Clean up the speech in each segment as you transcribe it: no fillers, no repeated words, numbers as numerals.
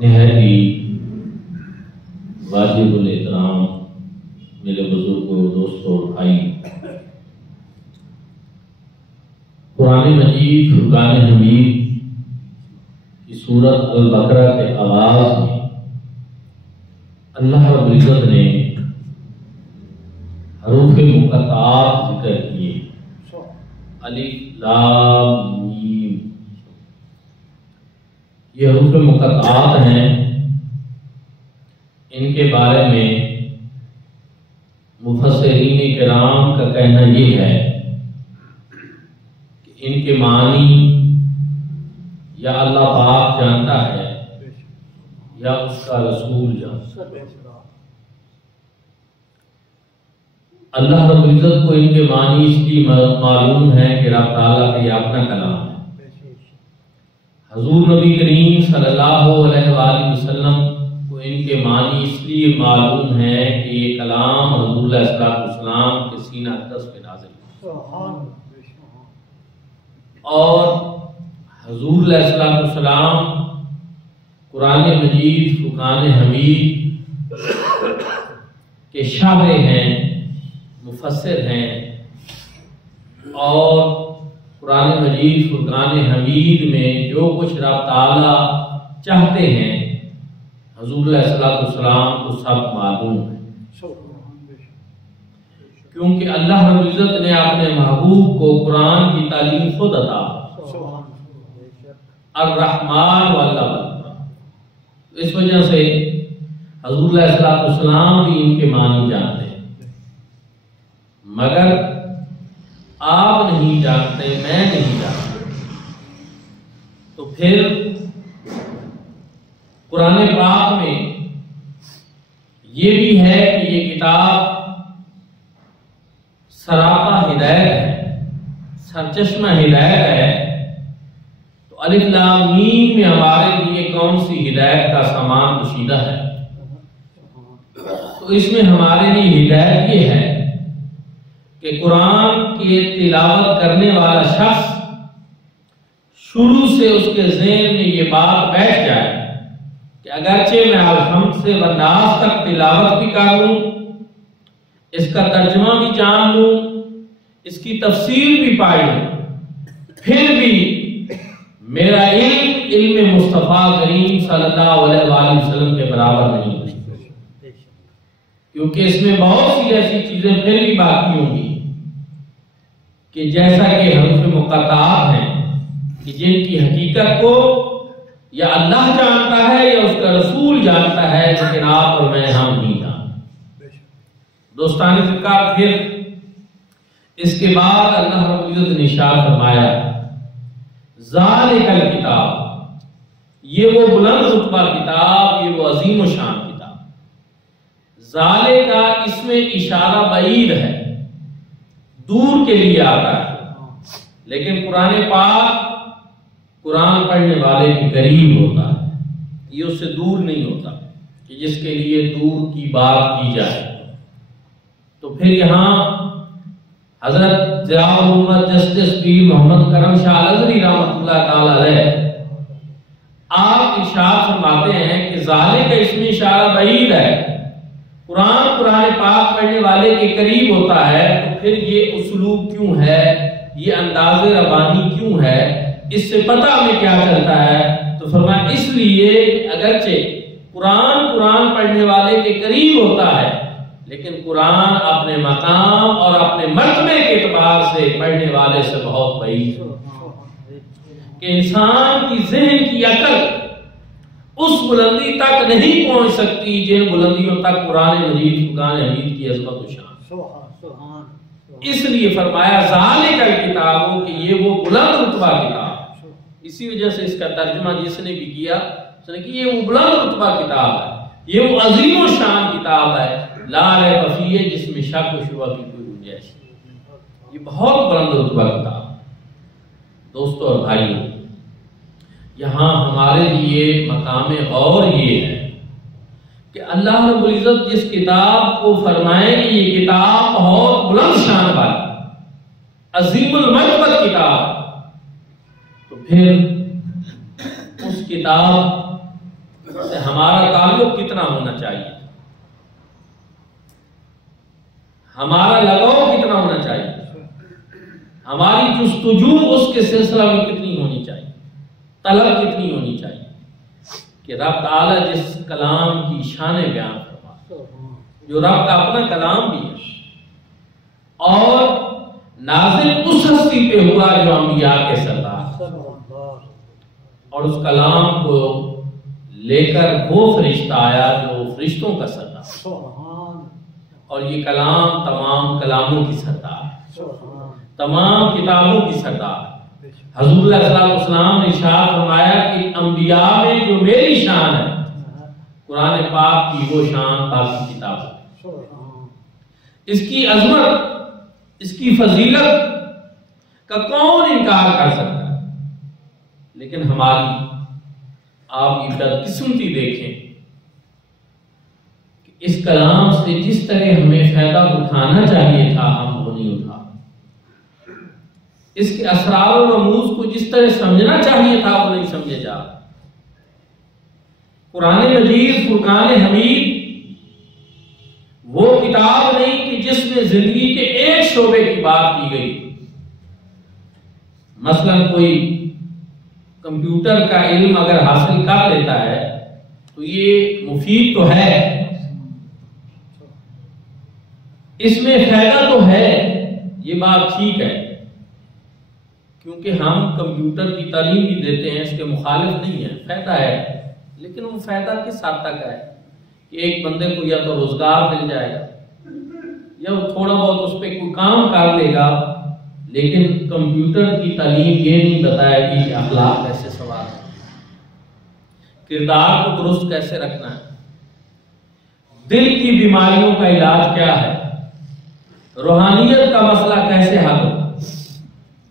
نہایت ہی واجب الاحترام میرے بزرگوں، دوستوں، بھائی، قرآن مجید فرقان حمید کی سورت البقرہ کے آغاز میں اللہ رب العزت نے حروف مقطعات ذکر کیے، الف لام میم۔ یہ حروف مقطعات ہیں، ان کے بارے میں مفسرین کرام کا کہنا یہ ہے کہ ان کے معنی یا اللہ پاک جانتا ہے یا اس کا رسول جانتا ہے۔ اللہ رب العزت کو ان کے معنی اس لیے معلوم ہے کہ رب تعالیٰ کا یہ اپنا کلام ہے۔ حضور نبی کریم صلی اللہ علیہ وآلہ وسلم کو ان کے معنی اس لیے معلوم ہے کہ یہ کلام حضور علیہ السلام کے سینہ اقدس پہ نازل ہے، اور حضور علیہ السلام قرآن مجید فرقان حمید کے شارح ہیں، مفسر ہیں، اور قرآن مجید فرقان حمید میں جو کچھ رب تعالیٰ چاہتے ہیں حضور علیہ السلام کو سب معلوم ہے، کیونکہ اللہ رب العزت نے اپنے محبوب کو قرآن کی تعلیم خود عطا، الرحمن واللہ، اس وجہ سے حضور علیہ السلام بھی ان کے معنی جانتے ہیں، مگر آپ نہیں جانتے، میں نہیں جانتا۔ تو پھر قرآن پاک میں یہ بھی ہے کہ یہ کتاب سراپا ہدایت ہے، سرچشمہ ہدایت ہے، تو الف لام میم میں ہمارے لیے کون سی ہدایت کا سامان پوشیدہ ہے؟ تو اس میں ہمارے لیے ہدایت یہ ہے کہ قرآن کی تلاوت کرنے والا شخص شروع سے اس کے ذہن میں یہ بات بیٹھ جائے کہ اگرچہ میں الحمد سے والناس تک تلاوت بھی کر لوں، اس کا ترجمہ بھی جان لوں، اس کی تفسیر بھی پڑھ لوں، پھر بھی میرا علم مصطفیٰ کریم صلی اللہ علیہ وآلہ وسلم کے برابر نہیں ہے، کیونکہ اس میں بہت سی ایسی چیزیں پھر بھی باقی ہوں گی کہ جیسا کہ حروف مقطعات ہیں کہ جن کی حقیقت کو یا اللہ جانتا ہے یا اس کا رسول جانتا ہے، لیکن آپ اور میں ہم نہیں جانتے۔ دوستان فکر، پھر اس کے بعد اللہ رب العزت نے ارشاد فرمایا ذالک الکتاب، یہ وہ بلند رتبہ کتاب، یہ وہ عظیم و شان کتاب۔ ذالک کا اس میں اشارہ بعید ہے، دور کے لیے آتا ہے، لیکن قرآن پاک قرآن پڑھنے والے کے قریب ہوتا ہے، یہ اس سے دور نہیں ہوتا کہ جس کے لیے دور کی بات کی جائے۔ تو پھر یہاں حضرت ضیاء الامت جسٹس پیر محمد کرم شاہ الازہری رحمۃ اللہ تعالی علیہ آپ ارشاد فرماتے ہیں کہ ذالک اس میں اشارہ بعید ہے، قرآن پاک پڑھنے والے کے قریب ہوتا ہے، تو پھر یہ اسلوب کیوں ہے، یہ انداز ربانی کیوں ہے، اس سے پتہ ہمیں کیا چلتا ہے؟ تو فرمایا اس لیے کہ اگرچہ قرآن پڑھنے والے کے قریب ہوتا ہے، لیکن قرآن اپنے مقام اور اپنے مرتبے کے اعتبار سے پڑھنے والے سے بہت بعید ہے، کہ انسان کی ذہن کی عقل اس بلندی تک نہیں پہنچ سکتی جن بلندیوں تک قرآن مجید فرقان حمید کی عظمت و شان۔ اس لیے فرمایا ذالک الکتاب کہ یہ وہ بلند رتبہ کتاب، اسی وجہ سے اس کا ترجمہ جس نے بھی کیا اس نے کہ یہ وہ بلند رتبہ کتاب ہے، یہ وہ عظیم و شان کتاب ہے، لا ریب فیہ، جس میں شک و شبہ کی کوئی گنجائش نہیں، یہ بہت بلند رتبہ کتاب۔ دوستو اور بھائیو، یہاں ہمارے لیے مقام غور یہ ہے کہ اللہ رب العزت جس کتاب کو فرمائے کہ یہ کتاب بہت بلند شان والی، عظیم المرتبہ کتاب، تو پھر اس کتاب سے ہمارا تعلق کتنا ہونا چاہیے، ہمارا لگاؤ کتنا ہونا چاہیے، ہماری جستجو اس کے سلسلہ میں کتنی ہونی چاہیے، طلب کتنی ہونی چاہیے کہ رب تعالیٰ جس کلام کی شان بیان فرما، جو رب کا اپنا کلام بھی ہے اور نازل اس ہستی پہ ہوا جو انبیاء کے سردار، اور اس کلام کو لے کر وہ فرشتہ آیا جو فرشتوں کا سردار، اور یہ کلام تمام کلاموں کی سردار، تمام کتابوں کی سردار۔ حضور اللہ صلی اللہ علیہ وسلم نے ارشاد فرمایا کہ انبیاء میں جو میری شان ہے قرآن پاک کی وہ شان باقی کتاب ہے۔ اس کی عظمت، اس کی فضیلت کا کون انکار کر سکتا ہے؟ لیکن ہماری آپ کی بدقسمتی دیکھیں کہ اس کلام سے جس طرح ہمیں فائدہ اٹھانا چاہیے تھا ہم وہ نہیں اٹھا، اس کے اسرار و رموز کو جس طرح سمجھنا چاہیے تھا وہ نہیں سمجھے جا۔ قرآن مجید فرقان حمید وہ کتاب نہیں کہ جس میں زندگی کے ایک شعبے کی بات کی گئی، مثلا کوئی کمپیوٹر کا علم اگر حاصل کر لیتا ہے تو یہ مفید تو ہے، اس میں فائدہ تو ہے، یہ بات ٹھیک ہے، کیونکہ ہم کمپیوٹر کی تعلیم بھی دیتے ہیں، اس کے مخالف نہیں ہے، فائدہ ہے، لیکن وہ فائدہ کس حد تک ہے کہ ایک بندے کو یا تو روزگار مل جائے گا یا وہ تھوڑا بہت اس پہ کوئی کام کر لے گا، لیکن کمپیوٹر کی تعلیم یہ نہیں بتائے گی کہ اخلاق کیسے سنوارنا ہے، کردار کو درست کیسے رکھنا ہے، دل کی بیماریوں کا علاج کیا ہے، روحانیت کا مسئلہ کیسے حل ہوگا،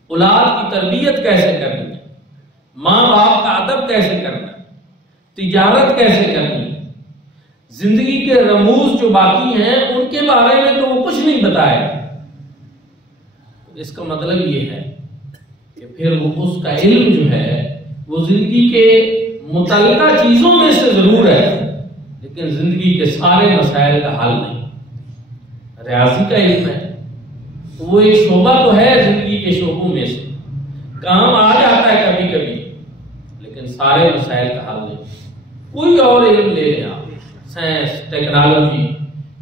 اولاد کی تربیت کیسے کرنی ہے، ماں باپ کا ادب کیسے کرنا ہے، تجارت کیسے کرنی ہے، زندگی کے رموز جو باقی ہیں ان کے بارے میں تو وہ کچھ نہیں بتائے۔ اس کا مطلب یہ ہے کہ پھر وہ اس کا علم جو ہے وہ زندگی کے متعلقہ چیزوں میں سے ضرور ہے، لیکن زندگی کے سارے مسائل کا حل نہیں۔ ریاضی کا علم ہے، وہ ایک شعبہ تو ہے زندگی کے شعبوں میں سے، کام آ جاتا ہے کبھی کبھی، لیکن سارے مسائل کا حل نہیں۔ کوئی اور علم لے لیں آپ، سائنس، ٹیکنالوجی،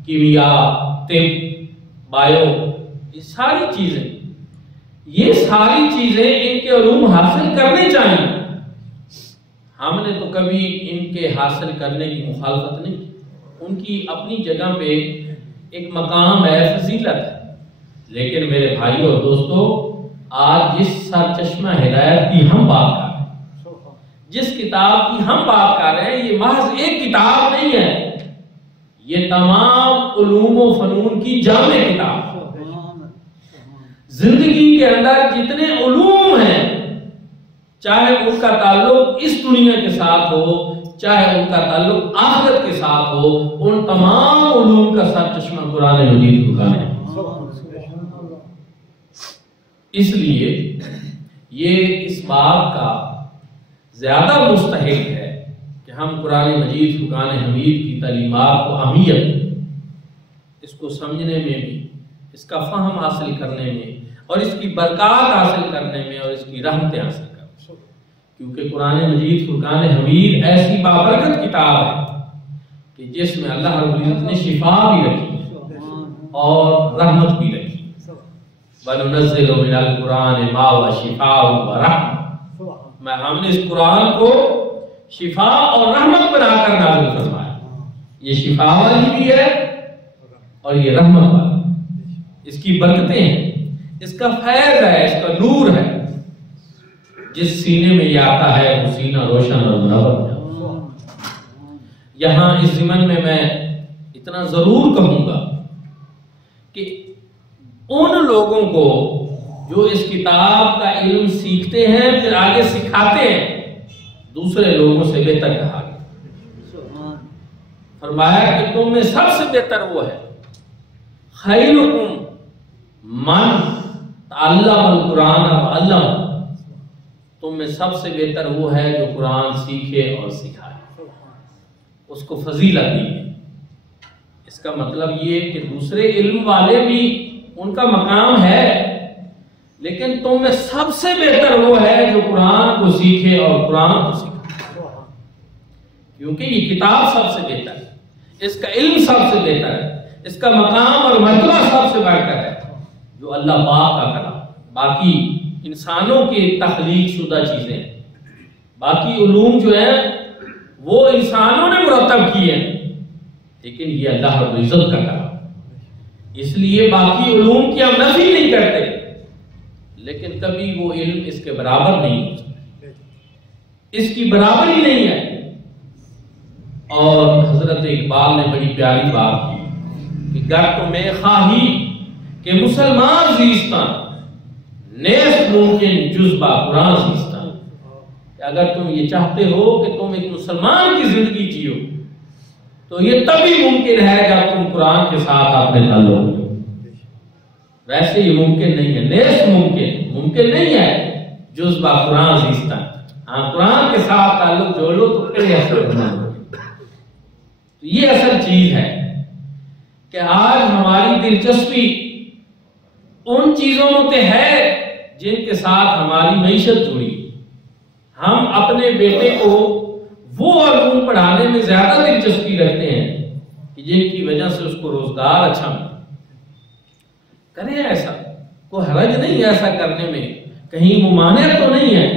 کیمیا، طب، بایو، یہ ساری چیزیں ان کے علوم حاصل کرنے چاہیے۔ ہم نے تو کبھی ان کے حاصل کرنے کی مخالفت نہیں کی، ان کی اپنی جگہ پہ ایک مقام ہے، فضیلت ہے، لیکن میرے بھائیو اور دوستو، آج جس سرچشمہ ہدایت کی ہم بات کر رہے ہیں، جس کتاب کی ہم بات کر رہے ہیں، یہ محض ایک کتاب نہیں ہے، یہ تمام علوم و فنون کی جامع کتاب ہے۔ زندگی کے اندر جتنے علوم ہیں، چاہے ان کا تعلق اس دنیا کے ساتھ ہو، چاہے ان کا تعلق آخرت کے ساتھ ہو، ان تمام علوم کا سرچشمہ قرآن مجید فرقان ہے۔ اس لیے یہ اس بات کا زیادہ مستحق ہے کہ ہم قرآن مجید فرقان حمید کی تعلیمات کو اہمیت، اس کو سمجھنے میں بھی، اس کا فہم حاصل کرنے میں اور اس کی برکات حاصل کرنے میں اور اس کی رحمتیں حاصل کرنے میں، کیونکہ قرآن مجید فرقان حمید ایسی بابرکت کتاب ہے کہ جس میں اللہ رب العزت نے شفا بھی رکھی اور رحمت بھی رکھی۔ وَنُنَزِّلُ مِنَ الْقُرْآنِ مَا هُوَ شِفَاءٌ وَرَحْمَةٌ، ہم نے اس قرآن کو شفا اور رحمت بنا کر نازل فرمایا۔ یہ شفا والی بھی ہے اور یہ رحمت والی، اس کی برکتیں ہیں، اس کا فیض ہے، اس کا نور ہے، جس سینے میں یہ آتا ہے وہ سینہ روشن اور منور ہو جاتا ہے۔ یہاں اس ضمن میں اتنا ضرور کہوں گا کہ ان لوگوں کو جو اس کتاب کا علم سیکھتے ہیں پھر آگے سکھاتے ہیں، دوسرے لوگوں سے بہتر کہا گیا، فرمایا کہ تم میں سب سے بہتر وہ ہے، خیرکم من تعلم القرآن وعلم، تم میں سب سے بہتر وہ ہے جو قرآن سیکھے اور سکھائے۔ اس کو فضیلت دی گئی۔ اس کا مطلب یہ کہ دوسرے علم والے بھی ان کا مقام ہے، لیکن تم میں سب سے بہتر وہ ہے جو قرآن کو سیکھے اور قرآن کو سیکھے، کیونکہ یہ کتاب سب سے بہتر ہے، اس کا علم سب سے بہتر ہے، اس کا مقام اور مرتبہ سب سے بڑھ کر ہے جو اللہ پاک کا کلام۔ باقی انسانوں کے تخلیق شدہ چیزیں ہیں، باقی علوم جو ہیں وہ انسانوں نے مرتب کیے ہیں، لیکن یہ اللہ رب العزت کا کلام، اس لیے باقی علوم کی ہم نفی نہیں کرتے، لیکن کبھی وہ علم اس کے برابر نہیں ہو سکتا، اس کی برابری نہیں ہے۔ اور حضرت اقبال نے بڑی پیاری بات کی کہ گر تو میں خواہی کہ مسلمان زیستان نیست ممکن جز با قرآن زیستان، کہ اگر تم یہ چاہتے ہو کہ تم ایک مسلمان کی زندگی جیو تو یہ تبھی ممکن ہے جب تم قرآن کے ساتھ اپنے تعلق ہو، ویسے یہ ممکن نہیں ہے، نیست ممکن نہیں ہے جز با قرآن زیستان، ہاں قرآن کے ساتھ تعلق جوڑ لو تو پھر اثر ہونا۔ تو یہ اصل چیز ہے کہ آج ہماری دلچسپی ان چیزوں میں ہے جن کے ساتھ ہماری معیشت جڑی، ہم اپنے بیٹے کو وہ علوم پڑھانے میں زیادہ دلچسپی رکھتے ہیں کہ جن کی وجہ سے اس کو روزگار اچھا ملے۔ کریں ایسا، کوئی حرج نہیں ایسا کرنے میں، کہیں ممانعت تو نہیں ہے،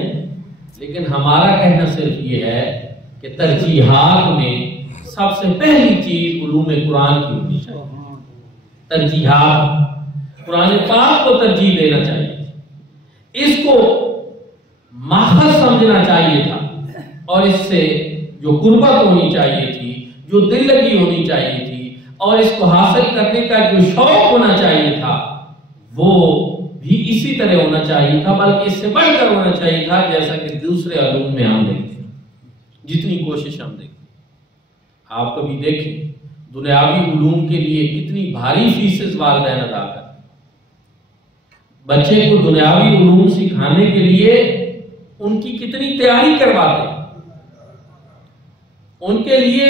لیکن ہمارا کہنا صرف یہ ہے کہ ترجیحات میں سب سے پہلی چیز علوم قرآن کی ہونی چاہیے۔ ترجیحات قرآن پاک کو ترجیح دینا چاہیے، اس کو ماخذ سمجھنا چاہیے تھا، اور اس سے جو قربت ہونی چاہیے تھی، جو دل لگی ہونی چاہیے تھی، اور اس کو حاصل کرنے کا جو شوق ہونا چاہیے تھا وہ بھی اسی طرح ہونا چاہیے تھا، بلکہ اس سے بڑھ کر ہونا چاہیے تھا جیسا کہ دوسرے علوم میں ہم دیکھتے ہیں۔ جتنی کوشش ہم دیکھتے ہیں، آپ کبھی دیکھیں دنیاوی علوم کے لیے کتنی بھاری فیسز والدین ادا کرتے، بچے کو دنیاوی علوم سکھانے کے لیے ان کی کتنی تیاری کرواتے ہیں، ان کے لیے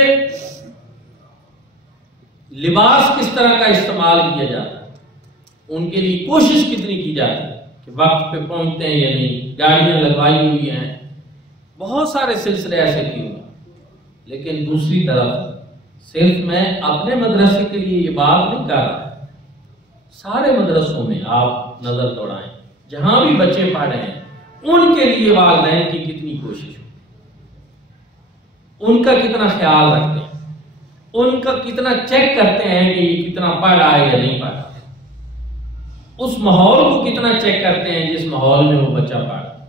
لباس کس طرح کا استعمال کیا جاتا ہے، ان کے لیے کوشش کتنی کی جاتی ہے کہ وقت پہ پہنچتے ہیں یا نہیں، گاڑیاں لگوائی ہوئی ہیں، بہت سارے سلسلے ایسے کیے ہوئے۔ لیکن دوسری طرف صرف میں اپنے مدرسے کے لیے یہ بات نہیں کر رہا، سارے مدرسوں میں آپ نظر دوڑائیں، جہاں بھی بچے پڑھ رہے ہیں ان کے لیے والدین کی کتنی کوشش ہو، ان کا کتنا خیال رکھتے ہیں، ان کا کتنا چیک کرتے ہیں کہ یہ کتنا پڑھ رہا ہے یا نہیں پڑھ رہا، اس ماحول کو کتنا چیک کرتے ہیں جس ماحول میں وہ بچہ پڑھ رہا۔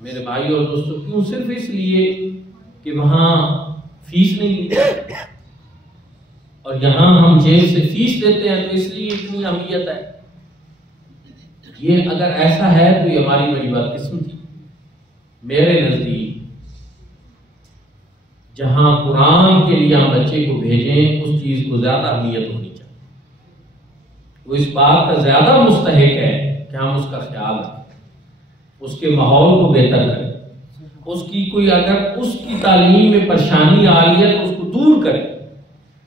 میرے بھائی اور دوستو، کیوں؟ صرف اس لیے کہ وہاں فیس نہیں لیتے، اور یہاں ہم جیب سے فیس دیتے ہیں تو اس لیے اتنی اہمیت ہے۔ یہ اگر ایسا ہے تو یہ ہماری بڑی بدقسمتی۔ میرے نزدیک جہاں قرآن کے لیے ہم بچے کو بھیجیں اس چیز کو زیادہ اہمیت ہونی چاہیے، وہ اس بات کا زیادہ مستحق ہے کہ ہم اس کا خیال رکھیں، اس کے ماحول کو بہتر کریں، اس کی کوئی اگر اس کی تعلیم میں پریشانی آ رہی ہے تو اس کو دور کریں،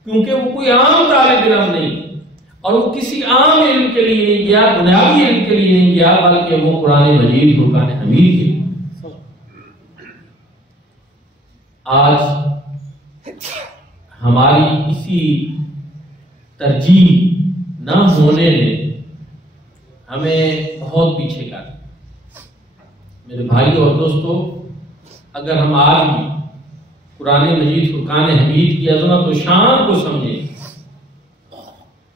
کیونکہ وہ کوئی عام طالب علم نہیں، اور وہ کسی عام علم کے لیے نہیں گیا، دنیاوی علم کے لیے نہیں گیا، بلکہ وہ قرآن مجید فرقان حمید کے لیے۔ آج ہماری اسی ترجیح نہ ہونے نے ہمیں بہت پیچھے کر دیا۔ میرے بھائی اور دوستو، اگر ہم آج بھی قرآن مجید فرقان حمید کی عظمت و شان کو سمجھیں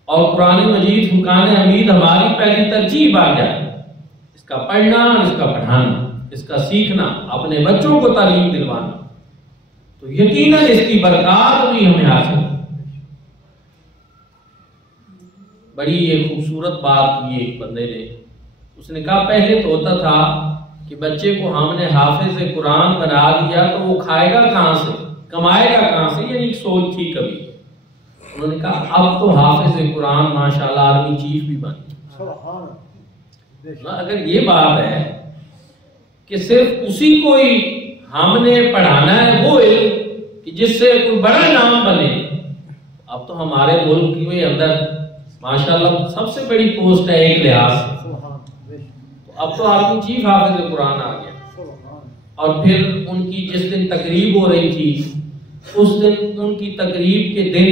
اور قرآن مجید فرقان حمید ہماری پہلی ترجیح بن جائے، اس کا پڑھنا، اس کا پڑھانا، اس کا سیکھنا، اپنے بچوں کو تعلیم دلوانا، تو یقیناً اس کی برکات بھی ہمیں حاصل ہے۔ بڑی ایک خوبصورت بات کی ایک بندے نے، اس نے کہا پہلے تو ہوتا تھا کہ بچے کو ہم نے حافظ قرآن بنا دیا تو وہ کھائے گا کہاں سے، کمائے گا کہاں سے، یعنی ایک سوچ تھی کبھی۔ انہوں نے کہا اب تو حافظ قرآن ماشاءاللہ آرمی چیف بھی بن گیا۔ اگر یہ بات ہے کہ صرف اسی کو ہی ہم نے پڑھانا ہے، وہ علم کہ جس سے کوئی بڑا نام بنے. اب تو ہمارے ملک کے اندر ماشاءاللہ سب سے بڑی پوسٹ ہے ایک لحاظ سے. اب تو آپ کی چیف حافظ قرآن آ گیا. اور پھر ان کی جس دن تقریب ہو رہی تھی اس دن ان کی تقریب کے دن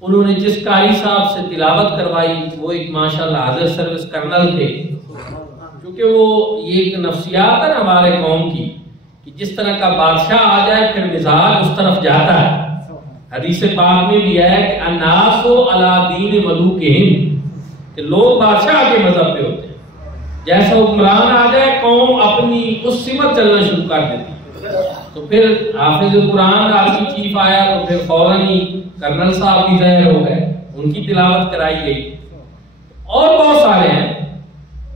انہوں نے جس قاری صاحب سے تلاوت کروائی وہ ایک ماشاءاللہ حاضر سروس کرنل تھے. کیونکہ وہ یہ ایک نفسیات ہے ہمارے قوم کی کہ جس طرح کا بادشاہ آ جائے پھر مزاج اس طرف جاتا ہے. حدیث پاک میں بھی ہے کہ الناس علی دین ملوکہم کہ لوگ بادشاہ کے مذہب پہ ہوتے ہیں. جیسا حکمران آ جائے قوم اپنی اس سمت چلنا شروع کر دیتی. تو پھر حافظ قرآن آپ کی چیف آیا تو پھر فوراً ہی کرنل صاحب بھی ظاہر ہو گئے, ان کی تلاوت کرائی گئی. اور بہت سارے ہیں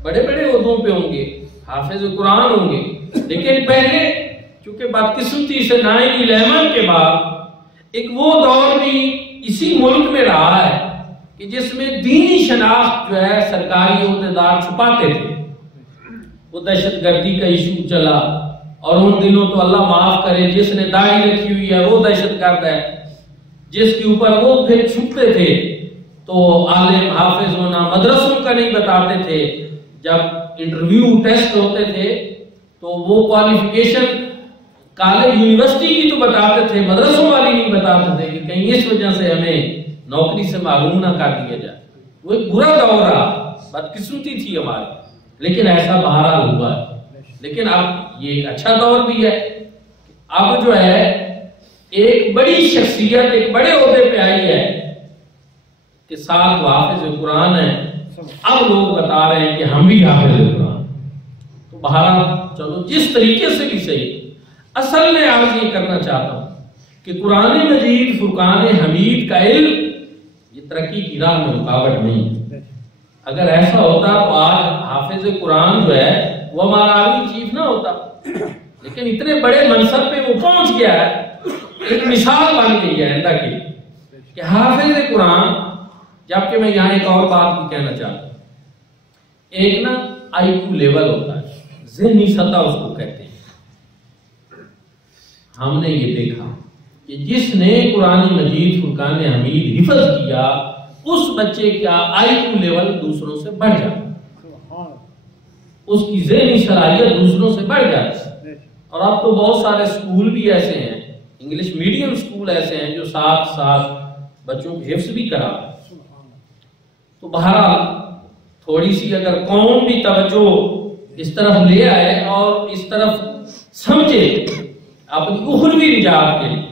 بڑے بڑے عہدوں پہ ہوں گے, حافظ قرآن ہوں گے. لیکن پہلے چونکہ بدقسمتی سے 9/11 کے بعد ایک وہ دور بھی اسی ملک میں رہا ہے کہ جس میں دینی شناخت جو ہے سرکاری عہدیدار چھپاتے تھے. وہ دہشت گردی کا ایشو چلا اور ان دنوں تو اللہ معاف کرے جس نے داڑھی رکھی ہوئی ہے وہ دہشت گرد ہے, جس کے اوپر وہ پھر چھپتے تھے تو عالم حافظ ہونا مدرسوں کا نہیں بتاتے تھے. جب انٹرویو ٹیسٹ ہوتے تھے تو وہ کوالیفیکیشن کالج یونیورسٹی کی تو بتاتے تھے, مدرسوں والی نہیں بتاتے تھے کہ کہیں اس وجہ سے ہمیں نوکری سے معلوم نہ کر دیا جائے. وہ ایک برا دور رہا, بدقسمتی تھی ہماری, لیکن ایسا بہرحال ہوا ہے. لیکن اب یہ ایک اچھا دور بھی ہے. اب جو ہے ایک بڑی شخصیت ایک بڑے عہدے پہ آئی ہے کہ ساتھ حافظ قرآن ہے. اب لوگ بتا رہے ہیں کہ ہم بھی حافظ قرآن. تو بہرحال چلو جس طریقے سے بھی صحیح. اصل میں آج یہ کرنا چاہتا ہوں کہ قرآن مجید فرقان حمید کا علم یہ ترقی کی راہ میں رکاوٹ نہیں. اگر ایسا ہوتا تو آج حافظ قرآن جو ہے وہ ہمارا آرمی چیف نہ ہوتا. لیکن اتنے بڑے منصب پہ وہ پہنچ گیا ہے, ایک مثال بن گئی ہے آئندہ کی کہ حافظ قرآن. جبکہ میں یہاں ایک اور بات بھی کہنا چاہتا ہوں. ایک نا IQ لیول ہوتا ہے, ذہنی سطح اس کو کہتے ہیں. ہم نے یہ دیکھا کہ جس نے قرآن مجید فرقان حمید حفظ کیا اس بچے کا IQ لیول دوسروں سے بڑھ جاتا, اس کی ذہنی صلاحیت دوسروں سے بڑھ جاتی. اور اب تو بہت سارے اسکول بھی ایسے ہیں, انگلش میڈیم اسکول ایسے ہیں جو ساتھ ساتھ بچوں کو حفظ بھی کرا. تو بہرحال تھوڑی سی اگر قوم بھی توجہ اس طرف لے آئے اور اس طرف سمجھے اپنی اخروی نجات کے لیے,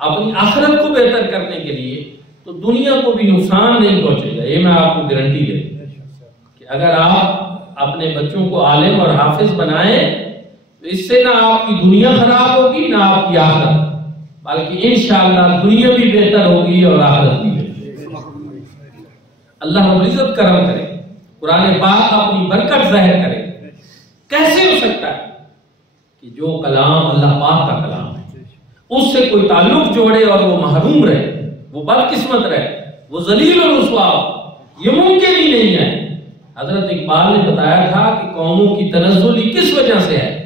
اپنی آخرت کو بہتر کرنے کے لیے, تو دنیا کو بھی نقصان نہیں پہنچے گا. یہ میں آپ کو گارنٹی دیتا ہوں کہ اگر آپ اپنے بچوں کو عالم اور حافظ بنائیں تو اس سے نہ آپ کی دنیا خراب ہوگی نہ آپ کی آخرت, بلکہ انشاءاللہ دنیا بھی بہتر ہوگی اور آخرت بھی بہتر. اللہ رب العزت کرم کرے, قرآن پاک اپنی برکت ظاہر کرے. کیسے ہو سکتا ہے کہ جو کلام اللہ پاک کا کلام ہے اس سے کوئی تعلق جوڑے اور وہ محروم رہے, وہ بدقسمت رہے, وہ ذلیل و رسوا ہو؟ یہ ممکن ہی نہیں ہے. حضرت اقبال نے بتایا تھا کہ قوموں کی تنزلی کس وجہ سے ہے.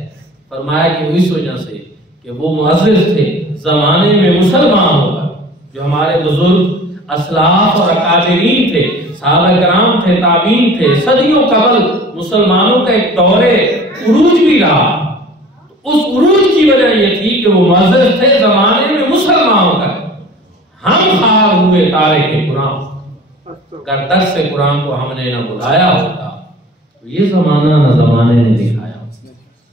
فرمایا کہ وہ اس وجہ سے کہ وہ معزز تھے, زمانے میں مسلمان ہوگا. جو ہمارے بزرگ اسلاف اور اکابرین تھے, صحابہ کرام تھے, تابعین تھے, صدیوں قبل مسلمانوں کا ایک دور عروج بھی رہا. اس عروج کی وجہ یہ تھی کہ وہ معزز تھے زمانے میں مسلمانوں کا. ہم خار ہوئے تارک قرآن, اگر درس قرآن کو ہم نے نہ بلایا ہوتا تو یہ زمانہ نہ زمانے نے دکھایا.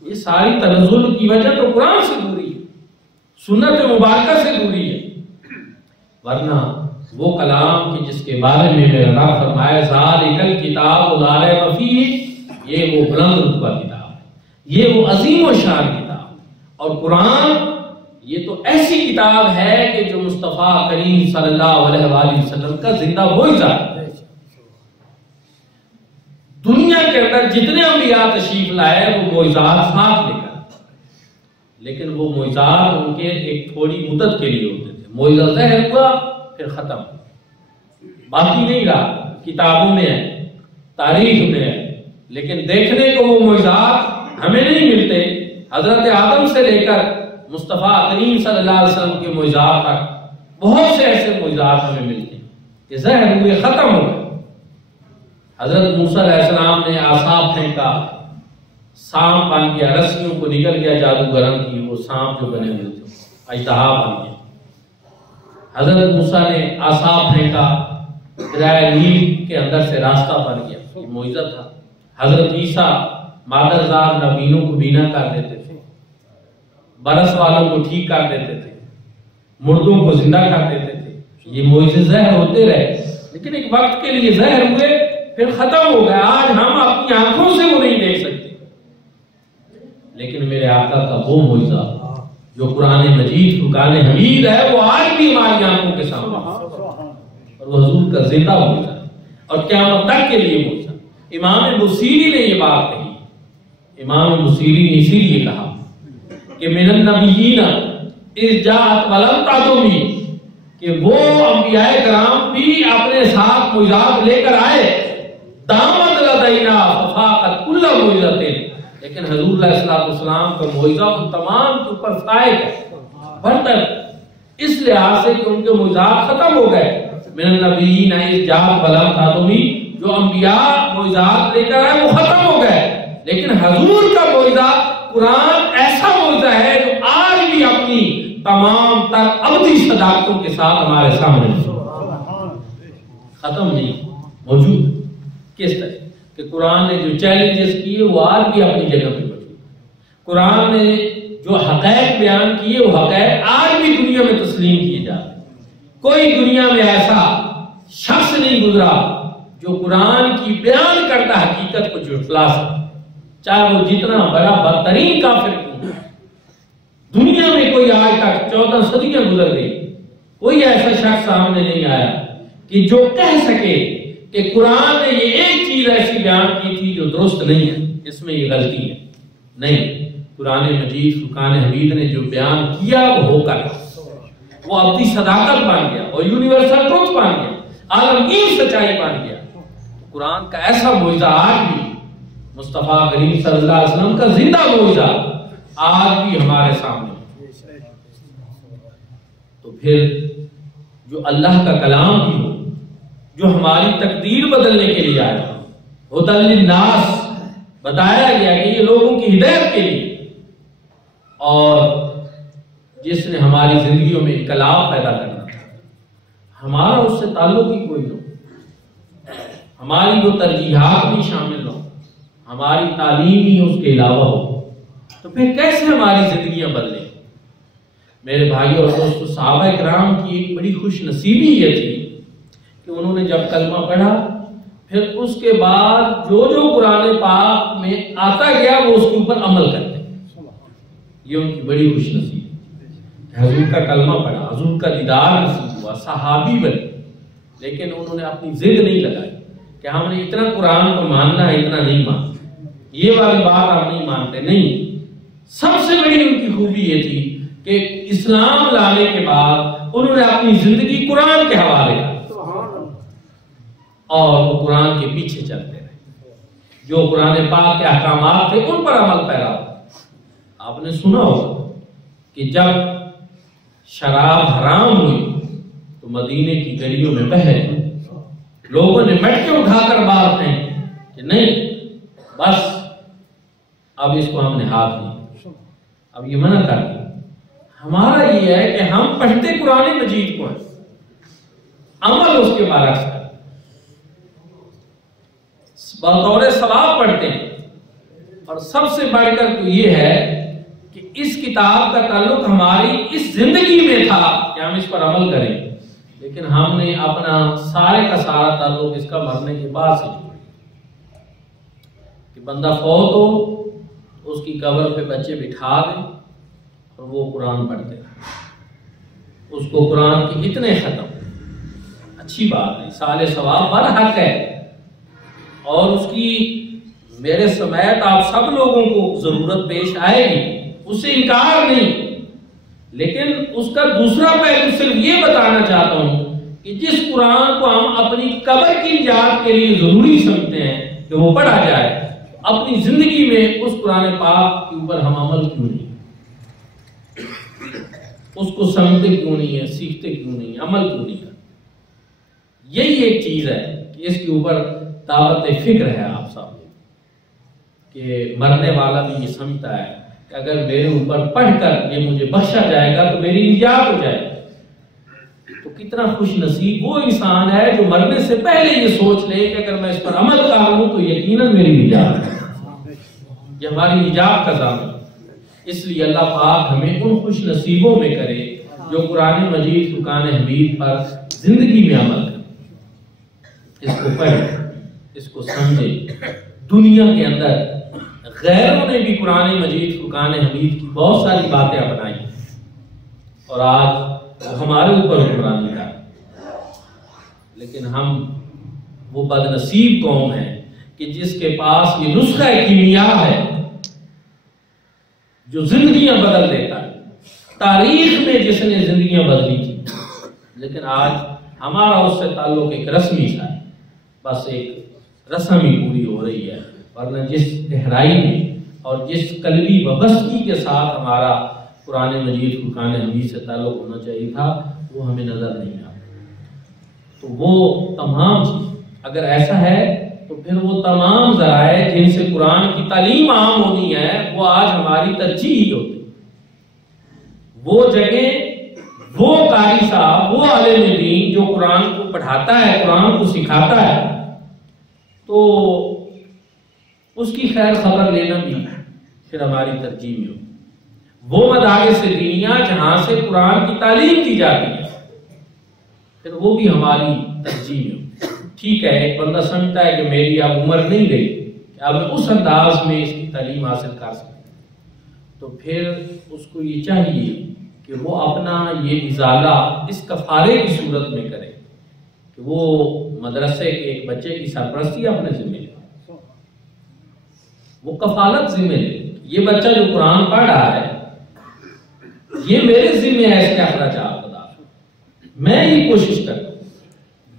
یہ ساری تنزل کی وجہ تو قرآن سے دوری ہے, سنت مبارکہ سے دوری ہے. ورنہ وہ کلام کہ جس کے بارے میں میرا رب فرمایا ذالک الکتاب لا ریب فیہ, یہ وہ بلند رتبہ کتاب ہے, یہ وہ عظیم و شان کتاب. اور قرآن یہ تو ایسی کتاب ہے کہ جو مصطفیٰ کریم صلی اللہ علیہ وآلہ وسلم کا زندہ معجزہ ہے. دنیا کے اندر جتنے انبیاء تشریف لائے وہ معجزات ساتھ لے کر, لیکن وہ معجزات ان کے ایک تھوڑی مدت کے لیے ہوتے تھے. معجزہ ظاہر ہوا پھر ختم, باقی نہیں رہا. کتابوں میں ہے, تاریخ میں ہے, لیکن دیکھنے کو وہ معجزات ہمیں نہیں ملتے. حضرت آدم سے لے کر مصطفیٰ کریم صلی اللہ علیہ وسلم کے معجزات تک بہت سے ایسے معجزات ہمیں ملتے ہیں کہ زہر ہوئے ختم ہو گئے۔ حضرت موسیٰ علیہ السلام نے عصا پھینکا، سانپ بن گیا، رسیوں کو نکل گیا جادوگروں کی، وہ سانپ جو بنے ہوئے تھے اژدہا بن گیا۔ حضرت موسیٰ نے عصا پھینکا، دریائے نیل کے اندر سے راستہ بن گیا، یہ معجزہ تھا۔ حضرت عیسیٰ مادرزاد نابینوں کو بینا کر دیتے تھے، برس والوں کو ٹھیک کر دیتے تھے، مردوں کو زندہ کر دیتے تھے۔ یہ معجزے ظاہر ہوتے رہے، لیکن ایک وقت کے لیے ظاہر ہوئے پھر ختم ہو گئے۔ آج ہم اپنی آنکھوں سے وہ نہیں دیکھ سکتے، لیکن میرے آقا کا وہ معجزہ جو قرآن مجید فرقان حمید ہے وہ آج بھی ہماری آنکھوں کے سامنے، اور وہ حضور کا زندہ معجزہ ہے اور قیامت تک کے لیے معجزہ۔ امام بصیری نے یہ بات کہی، امام بصیری نے اسی لیے کہا کہ من النبیین اذ جاءت ولم تعدمی، کہ وہ انبیاء کرام بھی اپنے ساتھ معجزات لے کر آئے، دامت لدینا ففاقت کل معجزۃ، لیکن حضور علیہ السلام کا معجزہ ان تمام کے اوپر فائق ہے، برتر، اس لحاظ سے کہ ان کے معجزات ختم ہو گئے۔ من النبیین اذ جاءت ولم تعدمی، جو انبیاء معجزات لے کر آئے وہ ختم ہو گئے، لیکن حضور کا معجزہ قرآن ایسا معجزہ ہے جو آج بھی اپنی تمام تر ابدی صداقتوں کے ساتھ ہمارے سامنے ختم نہیں، موجود۔ کس طرح کہ قرآن نے جو چیلنجز کیے وہ آج بھی اپنی جگہ پہ موجود، قرآن نے جو حقائق بیان کیے وہ حقائق آج بھی دنیا میں تسلیم کیے جاتے ہیں۔ کوئی دنیا میں ایسا شخص نہیں گزرا جو قرآن کی بیان کرتا حقیقت کو جھٹلا سکے، چاہے وہ جتنا بڑا بدترین کافر کیوں ہے۔ دنیا میں کوئی آج تک 14 صدیاں گزر گئی، کوئی ایسا شخص سامنے نہیں آیا کہ جو کہہ سکے کہ قرآن نے یہ ایک چیز ایسی بیان کی تھی جو درست نہیں ہے، اس میں یہ غلطی ہے۔ نہیں، قرآن مجید فرقان حمید نے جو بیان کیا وہ ہو کر وہ ابدی صداقت بن گیا اور یونیورسل ٹروتھ بن گیا، عالمگیر سچائی بن گیا۔ قرآن کا ایسا معجزہ آج بھی مصطفیٰ کریم صلی اللہ علیہ وسلم کا زندہ معجزہ آج بھی ہمارے سامنے۔ تو پھر جو اللہ کا کلام بھی ہو، جو ہماری تقدیر بدلنے کے لیے آیا، ہدی للناس، بتایا گیا کہ یہ لوگوں کی ہدایت کے لیے، اور جس نے ہماری زندگیوں میں انقلاب پیدا کرنا تھا، ہمارا اس سے تعلق ہی کوئی نہ ہو، ہماری وہ ترجیحات بھی شامل ہو، ہماری تعلیم ہی اس کے علاوہ ہو، تو پھر کیسے ہماری زندگیاں بدلیں؟ میرے بھائی اور دوستو، صحابہ کرام کی ایک بڑی خوش نصیبی یہ تھی کہ انہوں نے جب کلمہ پڑھا پھر اس کے بعد جو جو قرآن پاک میں آتا گیا وہ اس کے اوپر عمل کرتے، یہ ان کی بڑی خوش نصیبی۔ حضور کا کلمہ پڑھا، حضور کا دیدار نصیب ہوا، صحابی بنے، لیکن انہوں نے اپنی ضد نہیں لگائی کہ ہم نے اتنا قرآن کو ماننا ہے، اتنا نہیں ماننا، یہ والی بات ہم نہیں مانتے۔ نہیں، سب سے بڑی ان کی خوبی یہ تھی کہ اسلام لانے کے بعد انہوں نے اپنی زندگی قرآن کے حوالے کی اور وہ قرآن کے پیچھے چلتے رہے، جو قرآن پاک کے احکامات تھے ان پر عمل پیرا۔ آپ نے سنا ہوگا کہ جب شراب حرام ہوئی تو مدینے کی گلیوں میں بہر لوگوں نے مٹکے اٹھا کر بات نہیں کہ نہیں، بس اب اس کو ہم نے ہاتھ نہیں، اب یہ منع کر دیا۔ ہمارا یہ ہے کہ ہم پڑھتے قرآن مجید کو ہیں، عمل اس کے برعکس ہے، بطور ثواب پڑھتے ہیں، اور سب سے بڑھ کر تو یہ ہے کہ اس کتاب کا تعلق ہماری اس زندگی میں تھا کہ ہم اس پر عمل کریں، لیکن ہم نے اپنا سارے کا سارا تعلق اس کا مرنے کے بعد سے کہ بندہ فوت ہو تو اس کی قبر پہ بچے بٹھا دیں اور وہ قرآن پڑھتے ہیں، اس کو قرآن کی اتنے ختم، اچھی بات ہے، سال ثواب برحق ہے، اور اس کی میرے سمیت آپ سب لوگوں کو ضرورت پیش آئے گی، اس سے انکار نہیں، لیکن اس کا دوسرا پہلو صرف یہ بتانا چاہتا ہوں کہ جس قرآن کو ہم اپنی قبر کی نجات کے لیے ضروری سمجھتے ہیں کہ وہ پڑھا جائے، اپنی زندگی میں اس قرآن پاک کے اوپر ہم عمل کیوں نہیں؟ اس کو سمجھتے کیوں نہیں ہے، سیکھتے کیوں نہیں، عمل کیوں نہیں کرتے؟ یہی ایک چیز ہے کہ اس کے اوپر دعوت فکر ہے آپ سامنے، کہ مرنے والا بھی یہ سمجھتا ہے کہ اگر میرے اوپر پڑھ کر یہ مجھے بخشا جائے گا تو میری نجات ہو جائے گی۔ تو کتنا خوش نصیب وہ انسان ہے جو مرنے سے پہلے یہ سوچ لے کہ اگر میں اس پر عمل کر لوں تو یقیناً میری نجات ہے، یہ ہماری نجات کا ضامن۔ اس لیے اللہ پاک ہمیں ان خوش نصیبوں میں کرے جو قرآن مجید فرقان حمید پر زندگی میں عمل کرے، اس کو پڑھے، اس کو سمجھے۔ دنیا کے اندر غیروں نے بھی قرآن مجید فرقان حمید کی بہت ساری باتیں اپنائی اور آج وہ ہمارے اوپر حکمرانی کا، لیکن ہم وہ بد نصیب قوم ہیں کہ جس کے پاس یہ نسخہ کیمیا ہے جو زندگیاں بدل دیتا ہے، تاریخ میں جس نے زندگیاں بدلی تھی، لیکن آج ہمارا اس سے تعلق ایک رسمی سا ہے، بس ایک رسم ہی پوری ہو رہی ہے، ورنہ جس گہرائی میں اور جس قلبی وابستگی کے ساتھ ہمارا قرآن مجید فرقان حمید سے تعلق ہونا چاہیے تھا وہ ہمیں نظر نہیں آتا۔ تو وہ تمام چیز اگر ایسا ہے تو پھر وہ تمام ذرائع جن سے قرآن کی تعلیم عام ہونی ہے وہ آج ہماری ترجیح ہی ہوتی، وہ جگہ، وہ قاری صاحب، وہ عالم دین جو قرآن کو پڑھاتا ہے، قرآن کو سکھاتا ہے، تو اس کی خیر خبر لینا بھی پھر ہماری ترجیح میں ہو۔ وہ مدارس دینیہ جہاں سے قرآن کی تعلیم دی جاتی ہے پھر وہ بھی ہماری ترجیح میں ہو۔ ٹھیک ہے، ایک بندہ سمجھتا ہے کہ میری اب عمر نہیں رہی کہ اب اس انداز میں اس کی تعلیم حاصل کر سکتا، تو پھر اس کو یہ چاہیے کہ وہ اپنا یہ ازالہ اس کفارے کی صورت میں کرے کہ وہ مدرسے کے ایک بچے کی سرپرستی اپنے ذمہ لے، وہ کفالت ذمہ لے، یہ بچہ جو قرآن پڑھ رہا ہے یہ میرے ذمہ ہے، اس کے اخراجات ادا، میں یہ کوشش کرتا ہوں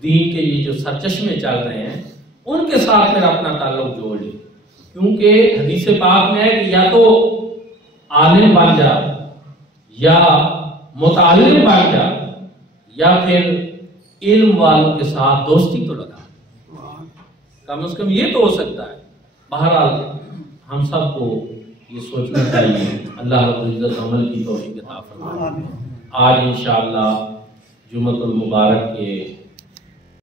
دین کے یہ جو سرچشمے چل رہے ہیں ان کے ساتھ میرا اپنا تعلق جوڑ لے، کیونکہ حدیث پاک میں ہے کہ یا تو عالم بن جا یا متعلم بن جا یا پھر علم والوں کے ساتھ دوستی تو لگا، کم از کم یہ تو ہو سکتا ہے۔ بہرحال ہم سب کو یہ سوچنا چاہیے، اللہ رب العزت عمل کی توفیق عطا فرمائے۔ آج انشاءاللہ جمعۃ المبارک کے